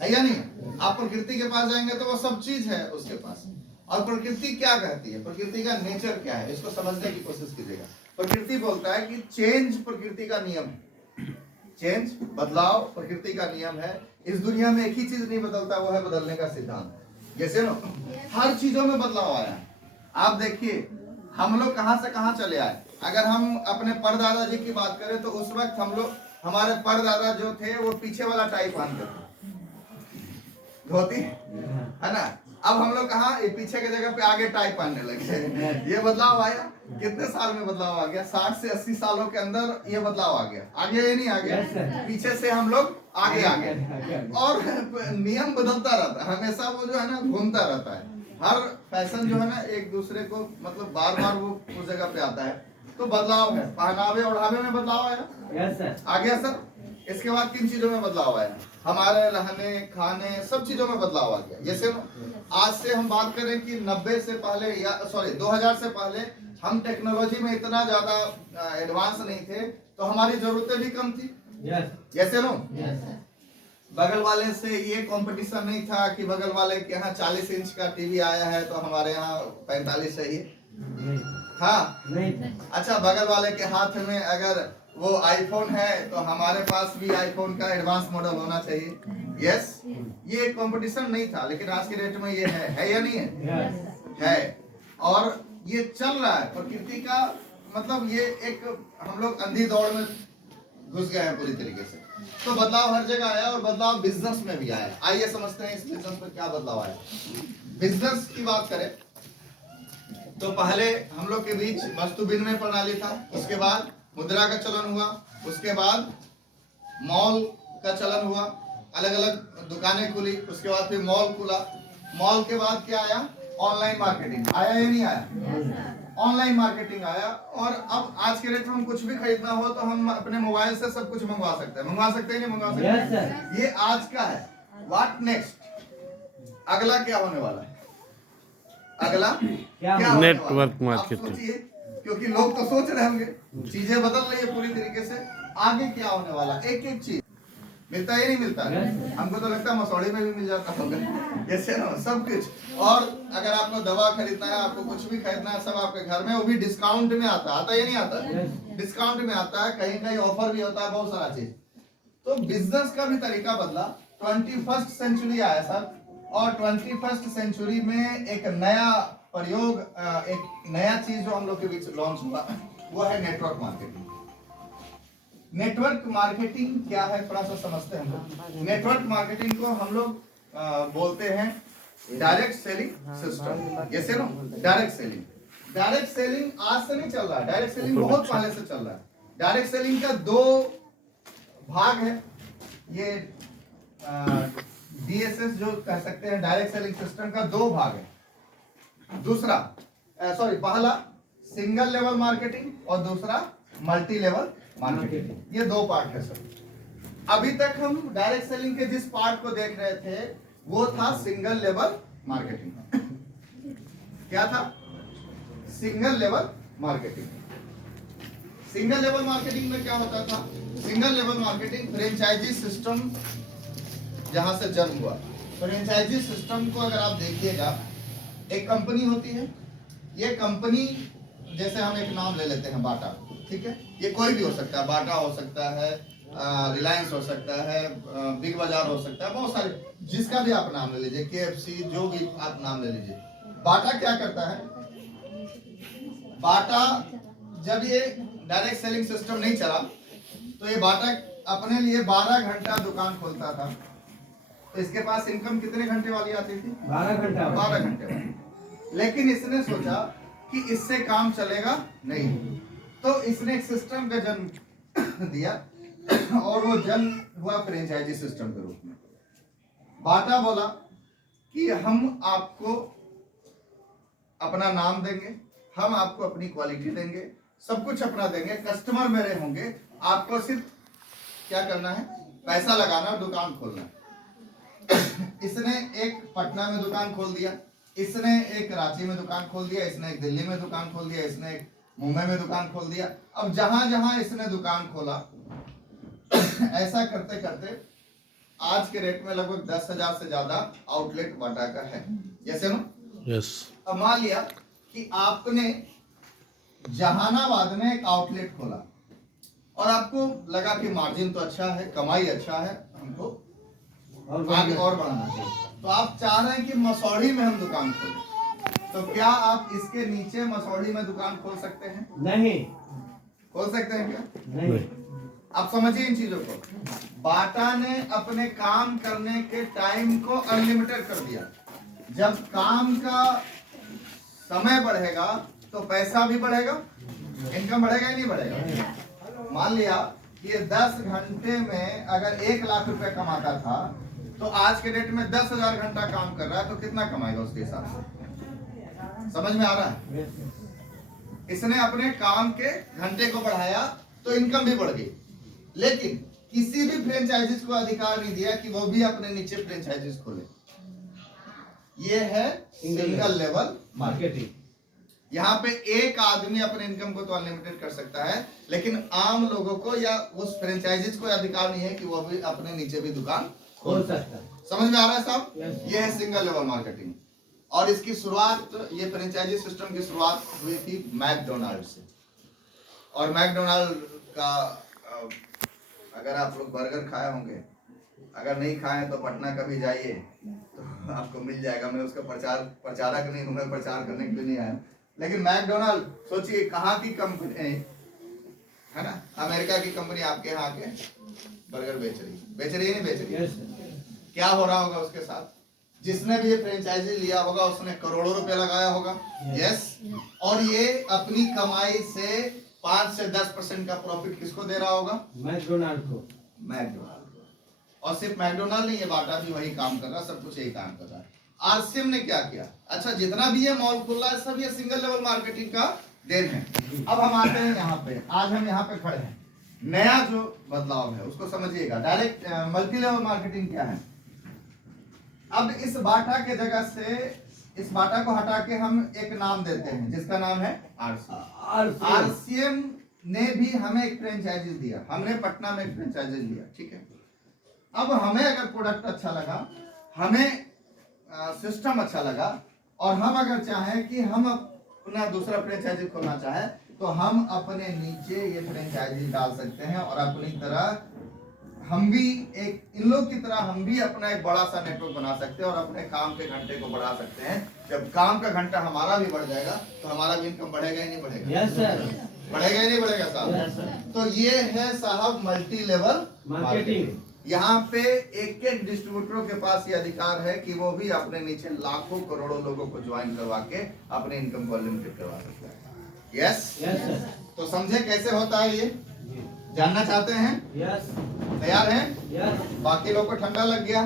है या नहीं? आप प्रकृति के पास जाएंगे तो वो सब चीज है उसके पास। और प्रकृति क्या कहती है, प्रकृति का नेचर क्या है, इसको समझने की कोशिश कीजिएगा। प्रकृति बोलता है कि चेंज प्रकृति का नियम है, चेंज बदलाव प्रकृति का नियम है। इस दुनिया में एक ही चीज नहीं बदलता, वो है बदलने का सिद्धांत। जैसे ना हर चीजों में बदलाव आया है। आप देखिए हम लोग कहां से कहां चले आए। अगर हम अपने परदादा जी की बात करें तो उस वक्त हम लोग, हमारे परदादा जो थे वो पीछे वाला टाइप पहनते थे, धोती, है ना। अब हम लोग कहा पीछे की जगह पे आगे टाइप पहनने लगे। ये बदलाव आया, कितने साल में बदलाव आ गया? 60 से 80 सालों के अंदर ये बदलाव आ गया। आगे ये नहीं आ गया, पीछे से हम लोग आगे आ गए। और नियम बदलता रहता है हमेशा, वो जो है ना घूमता रहता है। हर फैशन जो है ना एक दूसरे को मतलब बार बार वो उस जगह पे आता है। तो बदलाव है, पहनावे ओढ़ावे में बदलाव आया, आ गया सर। इसके बाद किन चीजों में बदलाव आया? हमारे रहने खाने सब चीजों में बदलाव आ गया। जैसे आज से हम बात करें कि 90 से पहले या 2000 से पहले हम टेक्नोलॉजी में इतना ज्यादा एडवांस नहीं थे, तो हमारी जरूरतें भी कम थी। जैसे नो बगल वाले से ये कंपटीशन नहीं था कि बगल वाले के यहाँ 40 इंच का टीवी आया है तो हमारे यहाँ 45 चाहिए, हाँ नहीं। अच्छा, बगल वाले के हाथ में अगर वो आईफोन है तो हमारे पास भी आईफोन का एडवांस मॉडल होना चाहिए। यस, ये कंपटीशन नहीं था, लेकिन आज के डेट में ये है या नहीं है? और ये चल रहा है प्रकृति का, मतलब ये एक हम लोग अंधी दौड़ में घुस गए हैं पूरी तरीके से। तो बदलाव हर जगह आया और बदलाव बिजनेस में भी आया। आइए समझते हैं इस बिजनेस में क्या बदलाव आया। बिजनेस की बात करें तो पहले हम लोग के बीच वस्तु विनिमय प्रणाली था, उसके बाद मुद्रा का चलन हुआ, उसके बाद मॉल का चलन हुआ, अलग अलग दुकानें खुली, उसके बाद फिर मॉल खुला। मॉल के बाद क्या आया? ऑनलाइन मार्केटिंग आया या नहीं आया? ऑनलाइन मार्केटिंग आया। और अब आज के डेट में हम कुछ भी खरीदना हो तो हम अपने मोबाइल से सब कुछ मंगवा सकते हैं। मंगवा सकते हैं नहीं मंगवा सकते? yes, ये आज का है। What next? अगला क्या होने वाला है? अगला क्या नेटवर्क मार्केटिंग। क्योंकि लोग तो सोच रहे होंगे, चीजें बदल रही है पूरी तरीके से, आगे क्या होने वाला? एक एक चीज मिलता है नहीं मिलता है? हमको तो लगता है मसौड़ी में भी मिल जाता होगा, जैसे ना सब कुछ। और अगर आपको दवा खरीदना है, आपको कुछ भी खरीदना है, सब आपके घर में, वो भी डिस्काउंट में आता है या नहीं आता? डिस्काउंट में आता है, कहीं कहीं ऑफर भी होता है, बहुत सारा चीज। तो बिजनेस का भी तरीका बदला। 21st सेंचुरी आया सर, और 21st सेंचुरी में एक नया प्रयोग, एक नया चीज जो हम लोग के बीच लॉन्च हुआ, वो है नेटवर्क मार्केटिंग। नेटवर्क मार्केटिंग क्या है थोड़ा सा समझते हैं हम लोग। नेटवर्क मार्केटिंग को हम लोग बोलते हैं डायरेक्ट सेलिंग सिस्टम। जैसे ना डायरेक्ट सेलिंग, डायरेक्ट सेलिंग आज से नहीं चल रहा है, डायरेक्ट सेलिंग बहुत पहले से चल रहा है। डायरेक्ट सेलिंग का दो भाग है। ये DSS जो कह सकते हैं, डायरेक्ट सेलिंग सिस्टम का दो भाग है। दूसरा पहला सिंगल लेवल मार्केटिंग और दूसरा मल्टी लेवल मार्केटिंग। ये दो पार्ट है सर। अभी तक हम डायरेक्ट सेलिंग के जिस पार्ट को देख रहे थे वो था सिंगल लेवल मार्केटिंग। क्या था? Single level marketing. Single level marketing में क्या होता था? Single level marketing franchisee system जहां से जन्म हुआ। फ्रेंचाइजी सिस्टम को अगर आप देखिएगा, एक कंपनी होती है, ये कंपनी जैसे हम एक नाम ले लेते हैं बाटा, ठीक है? ये कोई भी हो सकता है, बाटा हो सकता है, रिलायंस हो सकता है, बिग बाजार हो सकता है, बहुत सारे, जिसका भी आप नाम ले लीजिए, KFC, जो भी आप नाम ले लीजिए। बाटा क्या करता है? बाटा जब ये डायरेक्ट सेलिंग सिस्टम नहीं चला तो ये बाटा अपने लिए 12 घंटा दुकान खोलता था। तो इसके पास इनकम कितने घंटे वाली आती थी? 12 घंटे वाली। लेकिन इसने सोचा कि इससे काम चलेगा नहीं, तो इसने एक सिस्टम का जन्म दिया और वो जन्म हुआ फ्रेंचाइजी सिस्टम के रूप में। बाटा बोला कि हम आपको अपना नाम देंगे, हम आपको अपनी क्वालिटी देंगे, सब कुछ अपना देंगे, कस्टमर मेरे होंगे, आपको सिर्फ क्या करना है? पैसा लगाना, दुकान खोलना है। इसने एक पटना में दुकान खोल दिया, इसने एक रांची में दुकान खोल दिया, इसने एक दिल्ली में दुकान खोल दिया, इसने एक मुंबई में दुकान खोल दिया। अब जहां जहां इसने दुकान खोला ऐसा करते करते आज के रेट में लगभग 10,000 से ज्यादा आउटलेट बाटा का है। जैसे ना यस। अब मान लिया कि आपने जहानाबाद में एक आउटलेट खोला और आपको लगा कि मार्जिन तो अच्छा है, कमाई अच्छा है, हमको आगे और बढ़ाना चाहिए, तो आप चाह रहे हैं कि मसौढ़ी में हम दुकान खोलें, तो क्या आप इसके नीचे मसौढ़ी में दुकान खोल सकते हैं? नहीं। खोल सकते हैं क्या? नहीं। आप समझिए इन चीजों को। बाटा ने अपने काम करने के टाइम को अनलिमिटेड कर दिया। जब काम का समय बढ़ेगा तो पैसा भी बढ़ेगा, इनकम बढ़ेगा ही नहीं बढ़ेगा। मान लिया कि 10 घंटे में अगर 1 लाख रुपए कमाता था, तो आज के डेट में 10,000 घंटा काम कर रहा है, तो कितना कमाएगा उसके हिसाब से? समझ में आ रहा है? इसने अपने काम के घंटे को बढ़ाया तो इनकम भी बढ़ गई, लेकिन किसी भी फ्रेंचाइजीज को अधिकार नहीं दिया कि वो भी अपने नीचे फ्रेंचाइजीज खोले। ये है सिंगल लेवल मार्केटिंग। यहाँ पे एक आदमी अपने इनकम को तो अनलिमिटेड कर सकता है, लेकिन आम लोगों को या उस फ्रेंचाइजीज को अधिकार नहीं है कि वो भी अपने नीचे भी दुकान खोल सकता है। समझ में आ रहा है साहब? ये है सिंगल लेवल मार्केटिंग। और इसकी शुरुआत, ये फ्रेंचाइजी सिस्टम की शुरुआत हुई थी मैकडोनाल्ड से। और मैकडोनाल्ड का अगर आप लोग बर्गर खाए होंगे, अगर नहीं खाए तो पटना कभी जाइए तो आपको मिल जाएगा। मैं उसका प्रचारक नहीं हूँ, मैं प्रचार करने के लिए नहीं आया। लेकिन मैकडोनाल्ड सोचिए कहाँ की कंपनी है ना, अमेरिका की कंपनी आपके यहाँ आके बर्गर बेच रही है नहीं बेच रही? क्या हो रहा होगा उसके साथ? जिसने भी ये फ्रेंचाइजी लिया होगा उसने करोड़ों रुपए लगाया होगा। यस। और ये अपनी कमाई से 5 से 10% का प्रॉफिट किसको दे रहा होगा? मैकडोनाल्ड को। मैकडोनाल्ड। और सिर्फ मैकडोनाल्ड नहीं, ये बाटा भी वही काम कर रहा है, सब कुछ यही काम कर रहा है। आरसीएम ने क्या किया? अच्छा, जितना भी ये मॉल खुल रहा है सब ये सिंगल लेवल मार्केटिंग का देन है। अब हम आते हैं यहाँ पे, आज हम यहाँ पे खड़े हैं। नया जो बदलाव है उसको समझिएगा। डायरेक्ट मल्टी लेवल मार्केटिंग क्या है? अब इस बाटा के जगह से इस बाटा को हटा के हम एक नाम देते हैं जिसका नाम है आरसीएम। आरसीएम ने भी हमें एक फ्रेंचाइजी दिया, हमने पटना में एक फ्रेंचाइजी लिया, ठीक है। अब हमें अगर प्रोडक्ट अच्छा लगा, हमें सिस्टम अच्छा लगा, और हम अगर चाहें कि हम अपना दूसरा फ्रेंचाइजी खोलना चाहें, तो हम अपने नीचे ये फ्रेंचाइजी डाल सकते हैं और अपनी तरह हम भी एक इन लोग की तरह हम भी अपना एक बड़ा सा नेटवर्क बना सकते हैं और अपने काम के घंटे को बढ़ा सकते हैं। जब काम का घंटा हमारा भी बढ़ जाएगा तो हमारा भी इनकम बढ़ेगा ही नहीं बढ़ेगा? Yes sir. बढ़ेगा ही नहीं बढ़ेगा साहब? Yes sir. तो ये है साहब मल्टी लेवल मार्केटिंग। यहाँ पे एक एक डिस्ट्रीब्यूटरों के पास ये अधिकार है कि वो भी अपने नीचे लाखों करोड़ों लोगों को ज्वाइन करवा के अपने इनकम को अनलिमिटेड करवा सकता है। यस। Yes sir. तो समझे कैसे होता है ये? जानना चाहते हैं? यस। तैयार हैं? यस। बाकी लोग को ठंडा लग गया?